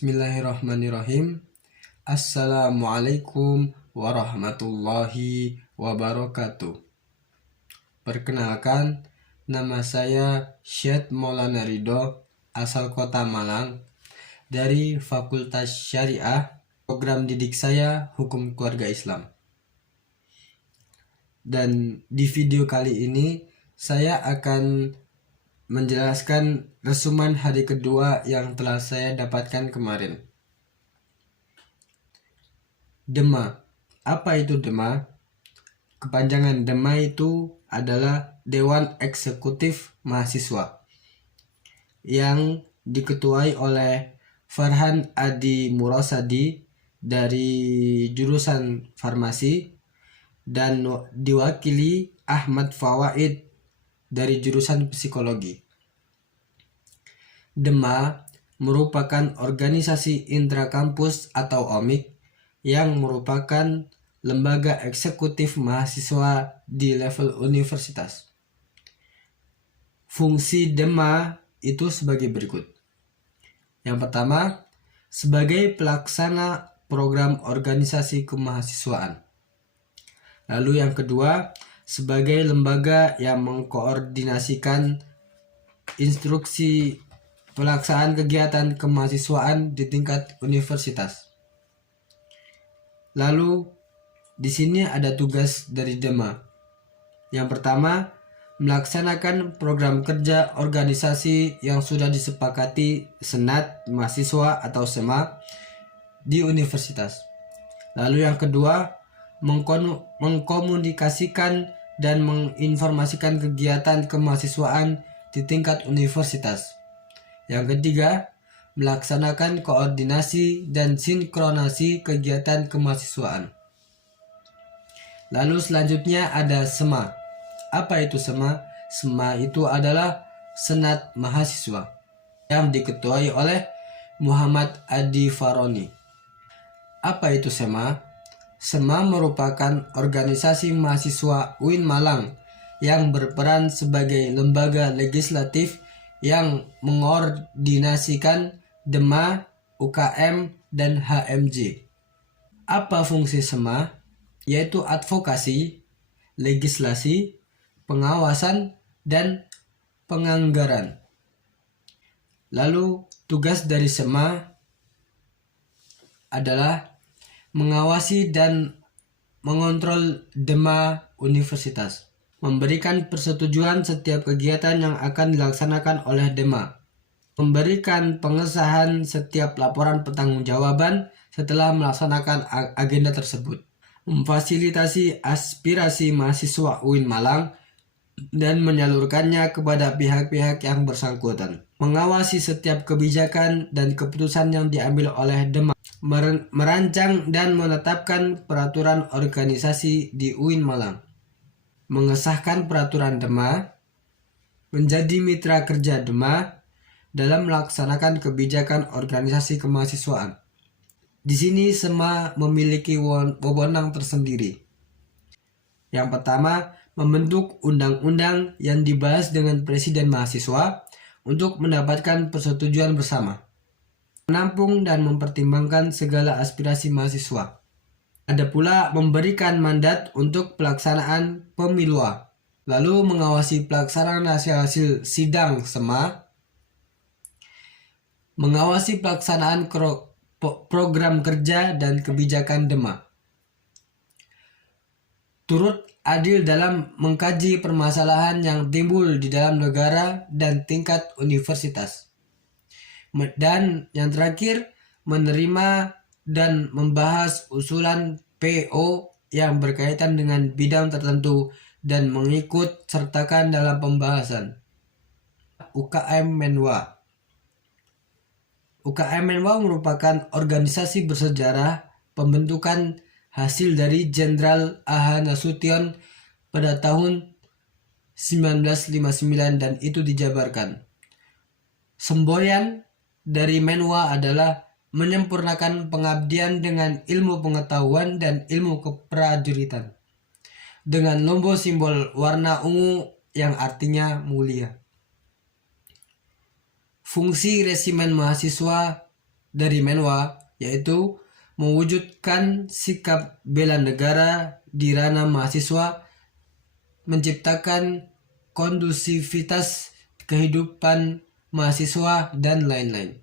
Bismillahirrahmanirrahim. Assalamualaikum warahmatullahi wabarakatuh. Perkenalkan, nama saya Syed Maulana Ridho, asal kota Malang, dari Fakultas Syariah. Program didik saya Hukum Keluarga Islam. Dan di video kali ini saya akan menjelaskan resuman hari kedua yang telah saya dapatkan kemarin. DEMA. Apa itu DEMA? Kepanjangan DEMA itu adalah Dewan Eksekutif Mahasiswa yang diketuai oleh Farhan Adi Murosadi dari jurusan Farmasi dan diwakili Ahmad Fawaid dari jurusan Psikologi. DEMA merupakan organisasi intrakampus atau OMIK yang merupakan lembaga eksekutif mahasiswa di level universitas. Fungsi DEMA itu sebagai berikut. Yang pertama, sebagai pelaksana program organisasi kemahasiswaan. Lalu yang kedua, sebagai lembaga yang mengkoordinasikan instruksi pelaksanaan kegiatan kemahasiswaan di tingkat universitas. Lalu di sini ada tugas dari DEMA. Yang pertama, melaksanakan program kerja organisasi yang sudah disepakati Senat Mahasiswa atau SEMA di universitas. Lalu yang kedua, mengkomunikasikan dan menginformasikan kegiatan kemahasiswaan di tingkat universitas. Yang ketiga, melaksanakan koordinasi dan sinkronasi kegiatan kemahasiswaan. Lalu selanjutnya ada SEMA. Apa itu SEMA? SEMA itu adalah Senat Mahasiswa yang diketuai oleh Muhammad Adi Faroni. Apa itu SEMA? SEMA merupakan organisasi mahasiswa UIN Malang yang berperan sebagai lembaga legislatif yang mengordinasikan DEMA, UKM, dan HMJ. Apa fungsi SEMA? Yaitu advokasi, legislasi, pengawasan, dan penganggaran. Lalu tugas dari SEMA adalah mengawasi dan mengontrol DEMA universitas, memberikan persetujuan setiap kegiatan yang akan dilaksanakan oleh DEMA, memberikan pengesahan setiap laporan pertanggungjawaban setelah melaksanakan agenda tersebut, memfasilitasi aspirasi mahasiswa UIN Malang dan menyalurkannya kepada pihak-pihak yang bersangkutan, mengawasi setiap kebijakan dan keputusan yang diambil oleh DEMA, merancang dan menetapkan peraturan organisasi di UIN Malang, mengesahkan peraturan DEMA, menjadi mitra kerja DEMA dalam melaksanakan kebijakan organisasi kemahasiswaan. Di sini SEMA memiliki wewenang tersendiri. Yang pertama, membentuk undang-undang yang dibahas dengan presiden mahasiswa untuk mendapatkan persetujuan bersama, menampung dan mempertimbangkan segala aspirasi mahasiswa. Ada pula memberikan mandat untuk pelaksanaan pemilu, lalu mengawasi pelaksanaan hasil sidang SEMA, mengawasi pelaksanaan program kerja dan kebijakan DEMA, turut adil dalam mengkaji permasalahan yang timbul di dalam negara dan tingkat universitas. Dan yang terakhir, menerima dan membahas usulan PO yang berkaitan dengan bidang tertentu dan mengikut sertakan dalam pembahasan. UKM Menwa. UKM Menwa merupakan organisasi bersejarah pembentukan hasil dari Jenderal A.H. Nasution pada tahun 1959 dan itu dijabarkan. Semboyan dari Menwa adalah menyempurnakan pengabdian dengan ilmu pengetahuan dan ilmu keprajuritan dengan logo simbol warna ungu yang artinya mulia. Fungsi resimen mahasiswa dari Menwa, yaitu mewujudkan sikap bela negara di ranah mahasiswa, menciptakan kondusivitas kehidupan mahasiswa, dan lain-lain.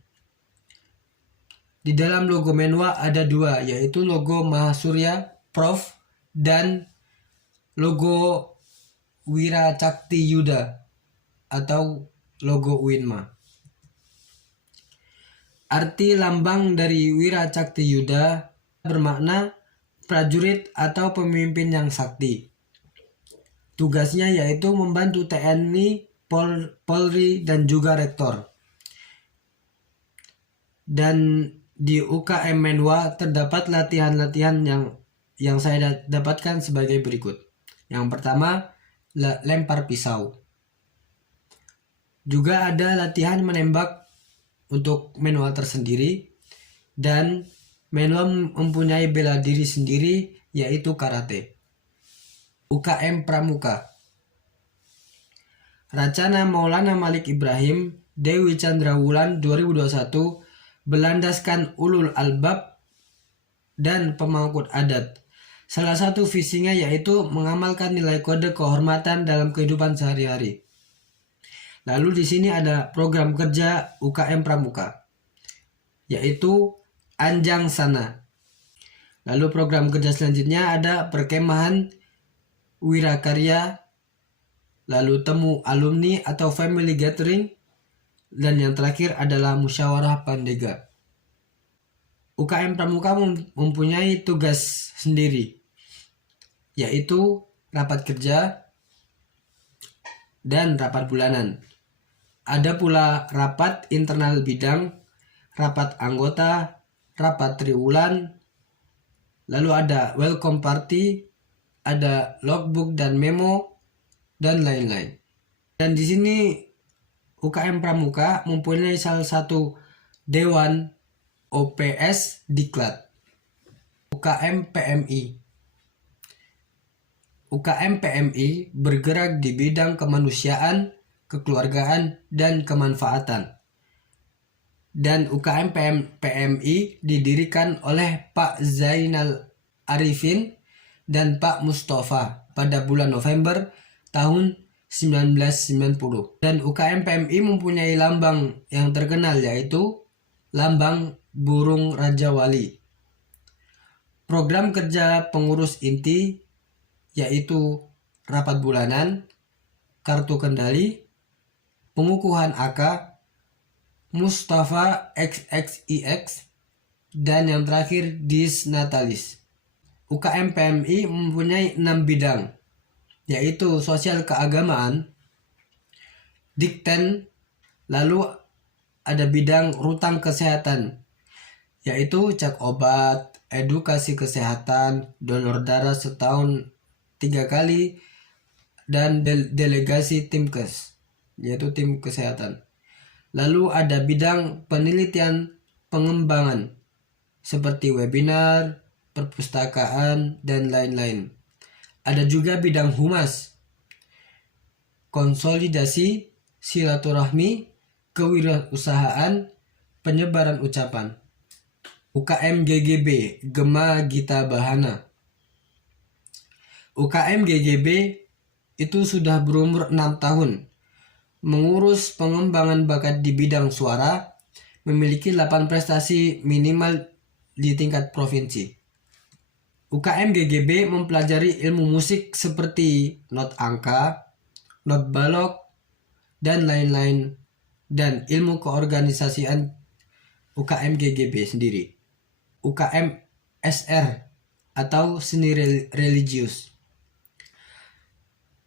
Di dalam logo Menwa ada dua, yaitu logo Mahasurya Prof dan logo Wiracakti Yuda atau logo Winma. Arti lambang dari Wiracakti Yuda bermakna prajurit atau pemimpin yang sakti. Tugasnya yaitu membantu TNI, Polri, dan juga Rektor. Dan di UKM Menwa terdapat latihan-latihan yang saya dapatkan sebagai berikut. Yang pertama, lempar pisau. Juga ada latihan menembak untuk Menwa tersendiri, dan Menwa mempunyai bela diri sendiri yaitu karate. UKM Pramuka. Racana Maulana Malik Ibrahim Dewi Chandrawulan 2021 berlandaskan ulul albab dan pemangku adat. Salah satu visinya yaitu mengamalkan nilai kode kehormatan dalam kehidupan sehari-hari. Lalu di sini ada program kerja UKM Pramuka, yaitu Anjang Sana. Lalu program kerja selanjutnya ada perkemahan Wirakarya, lalu temu alumni atau family gathering, dan yang terakhir adalah musyawarah pandega. UKM Pramuka mempunyai tugas sendiri, yaitu rapat kerja dan rapat bulanan. Ada pula rapat internal bidang, rapat anggota, rapat triwulan, lalu ada welcome party, ada logbook dan memo, dan lain-lain. Dan di sini UKM Pramuka mempunyai salah satu dewan OPS Diklat, UKM PMI. UKM PMI bergerak di bidang kemanusiaan, kekeluargaan, dan kemanfaatan. Dan UKM PMI didirikan oleh Pak Zainal Arifin dan Pak Mustafa pada bulan November tahun 1990. Dan UKM PMI mempunyai lambang yang terkenal yaitu lambang burung Raja Wali. Program kerja pengurus inti yaitu rapat bulanan, kartu kendali, pengukuhan AK, Mustafa XXIX, dan yang terakhir Disnatalis. UKM PMI mempunyai 6 bidang, yaitu sosial keagamaan, Dikten, lalu ada bidang rutang kesehatan, yaitu cek obat, edukasi kesehatan, donor darah setahun 3 kali, dan delegasi Timkes, yaitu tim kesehatan. Lalu ada bidang penelitian pengembangan, seperti webinar, perpustakaan, dan lain-lain. Ada juga bidang humas, konsolidasi, silaturahmi, kewirausahaan, penyebaran ucapan. UKM GGB, Gema Gita Bahana. UKM GGB itu sudah berumur 6 tahun, mengurus pengembangan bakat di bidang suara, memiliki 8 prestasi minimal di tingkat provinsi. UKM GGB mempelajari ilmu musik seperti not angka, not balok, dan lain-lain, dan ilmu keorganisasian UKM GGB sendiri. UKM SR atau seni religius.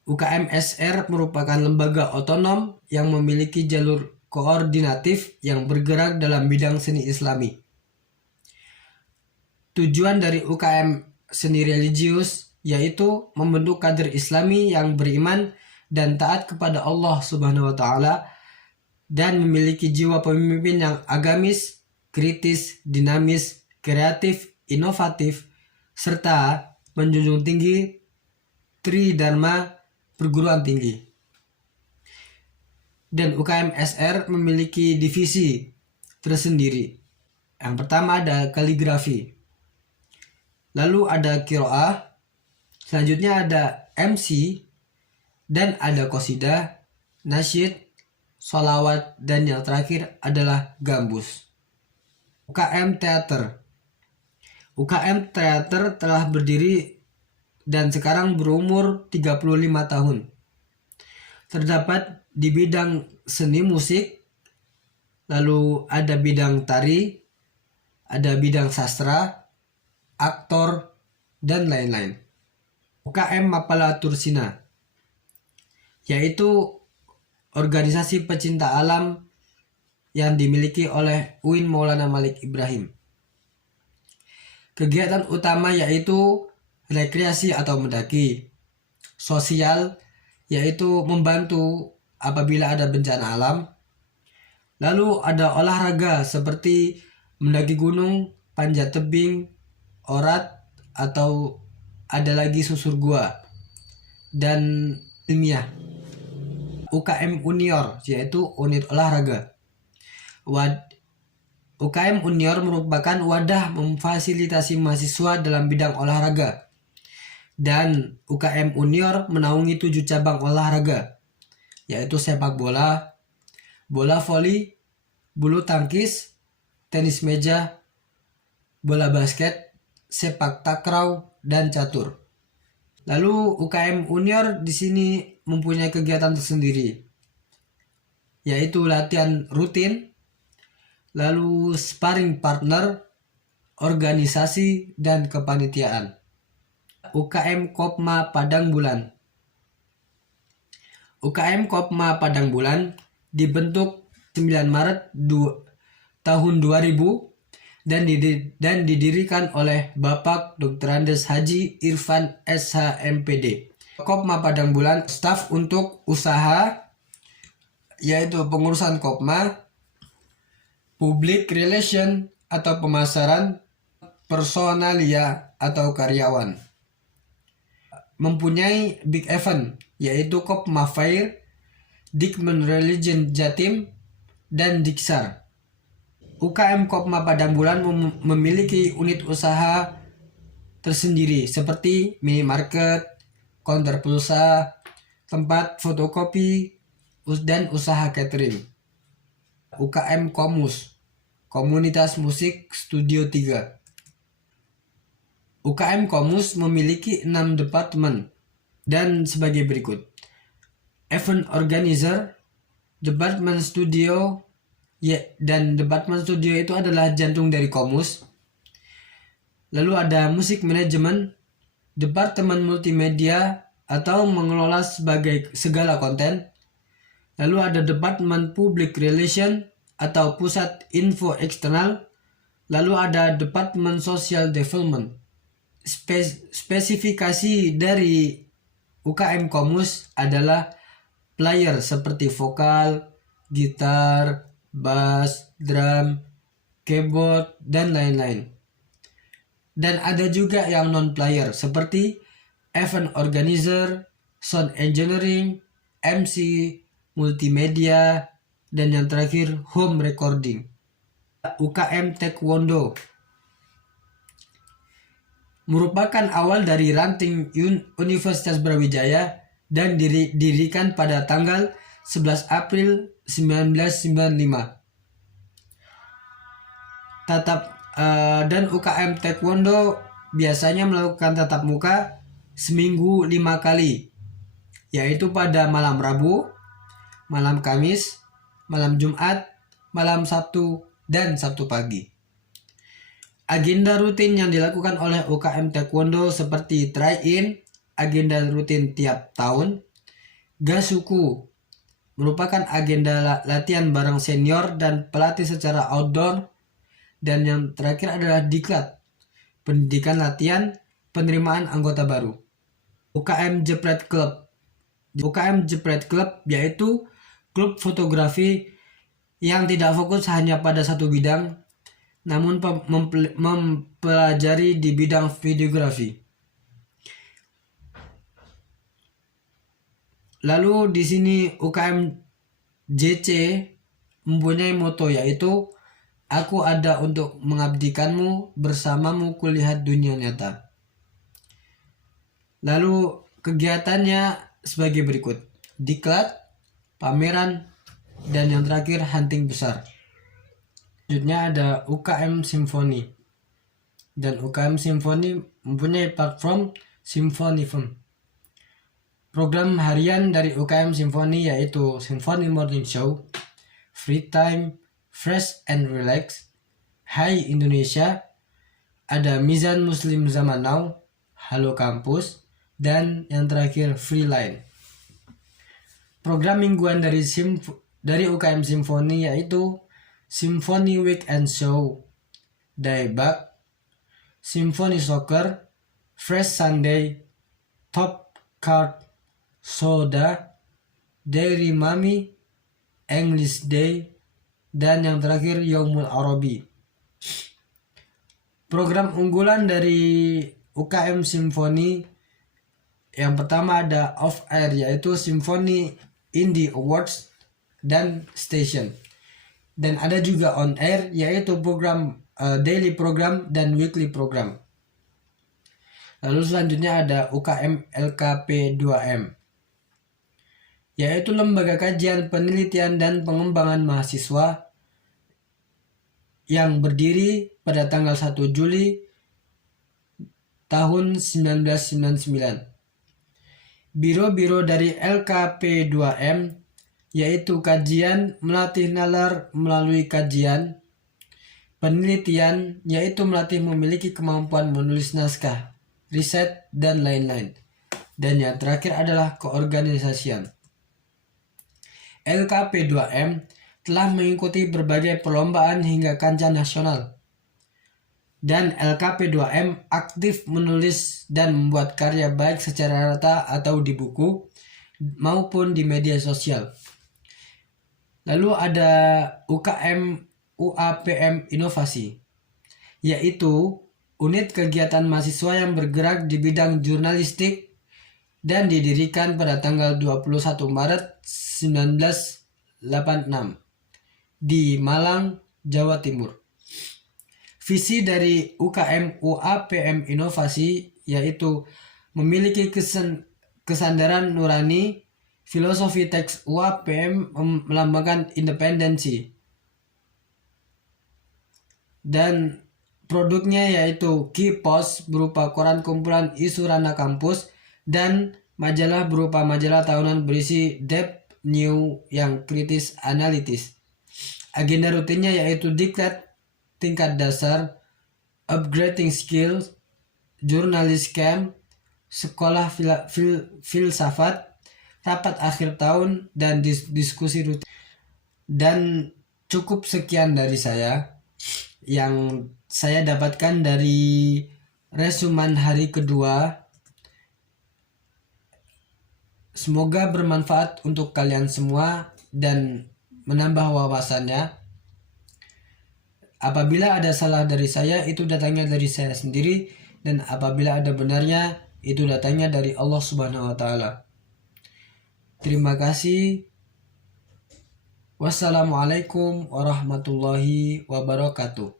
UKM SR merupakan lembaga otonom yang memiliki jalur koordinatif yang bergerak dalam bidang seni Islami. Tujuan dari UKM seni religius yaitu membentuk kader Islami yang beriman dan taat kepada Allah Subhanahu wa taala dan memiliki jiwa pemimpin yang agamis, kritis, dinamis, kreatif, inovatif, serta menjunjung tinggi Tridharma perguruan tinggi. Dan UKM SR memiliki divisi tersendiri, Yang pertama ada kaligrafi. Lalu ada qiraah. Selanjutnya ada MC. Dan ada qasidah, nasyid, sholawat, dan yang terakhir adalah gambus. UKM Teater. UKM Teater telah berdiri dan sekarang berumur 35 tahun. Terdapat di bidang seni musik, lalu ada bidang tari, ada bidang sastra, aktor, dan lain-lain. UKM Mapala Tursina, yaitu organisasi pecinta alam yang dimiliki oleh UIN Maulana Malik Ibrahim. Kegiatan utama yaitu rekreasi atau mendaki, sosial yaitu membantu apabila ada bencana alam, lalu ada olahraga seperti mendaki gunung, panjat tebing, orat, atau ada lagi susur gua, dan ilmiah. UKM Unior yaitu unit olahraga. UKM Unior merupakan wadah memfasilitasi mahasiswa dalam bidang olahraga. Dan UKM Unior menaungi 7 cabang olahraga, yaitu sepak bola, bola voli, bulu tangkis, tenis meja, bola basket, sepak takraw, dan catur. Lalu UKM Unior di sini mempunyai kegiatan tersendiri, yaitu latihan rutin, lalu sparring partner, organisasi, dan kepanitiaan. UKM Kopma Padang Bulan. UKM Kopma Padang Bulan dibentuk 9 Maret tahun 2000 dan didirikan oleh Bapak Dr. Andes Haji Irfan SH MPD. Kopma Padang Bulan staf untuk usaha yaitu pengurusan Kopma, public relation atau pemasaran, personalia atau karyawan. Mempunyai big event yaitu Kopma Fair, Dikmen Religion Jatim, dan Diksar. UKM Kopma Padang Bulan memiliki unit usaha tersendiri seperti minimarket, counter pulsa, tempat fotokopi, dan usaha catering. UKM Komus, Komunitas Musik Studio 3. UKM Komus memiliki 6 departemen dan sebagai berikut. Event Organizer, Departemen Studio, dan Departemen Studio itu adalah jantung dari Komus. Lalu ada Musik Manajemen, Departemen Multimedia atau mengelola sebagai segala konten. Lalu ada Departemen Public Relation atau Pusat Info Eksternal. Lalu ada Departemen Social Development. Spesifikasi dari UKM Komus adalah player seperti vokal, gitar, bass, drum, keyboard, dan lain-lain. Dan ada juga yang non-player seperti event organizer, sound engineering, MC, multimedia, dan yang terakhir home recording. UKM Taekwondo merupakan awal dari ranting Universitas Brawijaya dan didirikan pada tanggal 11 April 1995. Dan UKM Taekwondo biasanya melakukan tatap muka seminggu 5 kali, yaitu pada malam Rabu, malam Kamis, malam Jumat, malam Sabtu, dan Sabtu pagi. Agenda rutin yang dilakukan oleh UKM Taekwondo seperti try-in, agenda rutin tiap tahun, Gasuku, merupakan agenda latihan bareng senior dan pelatih secara outdoor, dan yang terakhir adalah Diklat, pendidikan latihan penerimaan anggota baru. UKM Jepret Club. UKM Jepret Club yaitu klub fotografi yang tidak fokus hanya pada satu bidang, namun mempelajari di bidang videografi. Lalu di sini UKM JC mempunyai moto yaitu Aku ada untuk mengabdikanmu, bersamamu kulihat dunia nyata. Lalu kegiatannya sebagai berikut: diklat, pameran, dan yang terakhir hunting besar. Selanjutnya ada UKM Simfoni. Dan UKM Simfoni mempunyai platform Symphony-Fun. Program harian dari UKM Simfoni yaitu Symphony Morning Show, Free Time, Fresh and Relax, Hai Indonesia, ada Mizan Muslim Zaman Now, Halo Kampus, dan yang terakhir Free Line. Program mingguan dari UKM Simfoni yaitu Symphony Weekend Show, Daebak, Symphony Soccer, Fresh Sunday, Top Card, Soda, Dairy Mami, English Day, dan yang terakhir Yaumul Arabi. Program unggulan dari UKM Simfoni yang pertama ada Off Air yaitu Symphony Indie Awards dan Station. Dan ada juga On Air yaitu program daily program dan weekly program. Lalu selanjutnya ada UKM LKP 2M yaitu Lembaga Kajian Penelitian dan Pengembangan Mahasiswa yang berdiri pada tanggal 1 Juli tahun 1999. Biro-biro dari LKP 2M yaitu kajian, melatih nalar melalui kajian, penelitian yaitu melatih memiliki kemampuan menulis naskah, riset, dan lain-lain. Dan yang terakhir adalah keorganisasian. LKP 2M telah mengikuti berbagai perlombaan hingga kancah nasional. Dan LKP 2M aktif menulis dan membuat karya baik secara rata atau di buku maupun di media sosial. Lalu ada UKM UAPM Inovasi, yaitu unit kegiatan mahasiswa yang bergerak di bidang jurnalistik dan didirikan pada tanggal 21 Maret 1986 di Malang, Jawa Timur. Visi dari UKM UAPM Inovasi yaitu memiliki kesadaran nurani, filosofi teks UAPM melambangkan independensi, dan produknya yaitu Key Post berupa koran kumpulan isu ranah kampus dan majalah berupa majalah tahunan berisi depth new yang kritis analitis. Agenda rutinnya yaitu diklat tingkat dasar, upgrading skills, jurnalis camp, sekolah filsafat, rapat akhir tahun, dan diskusi rutin. Dan cukup sekian dari saya yang saya dapatkan dari resumen hari kedua. Semoga bermanfaat untuk kalian semua dan menambah wawasannya. Apabila ada salah dari saya, itu datangnya dari saya sendiri, dan apabila ada benarnya, itu datangnya dari Allah Subhanahu wa Ta'ala. Terima kasih. Wassalamualaikum warahmatullahi wabarakatuh.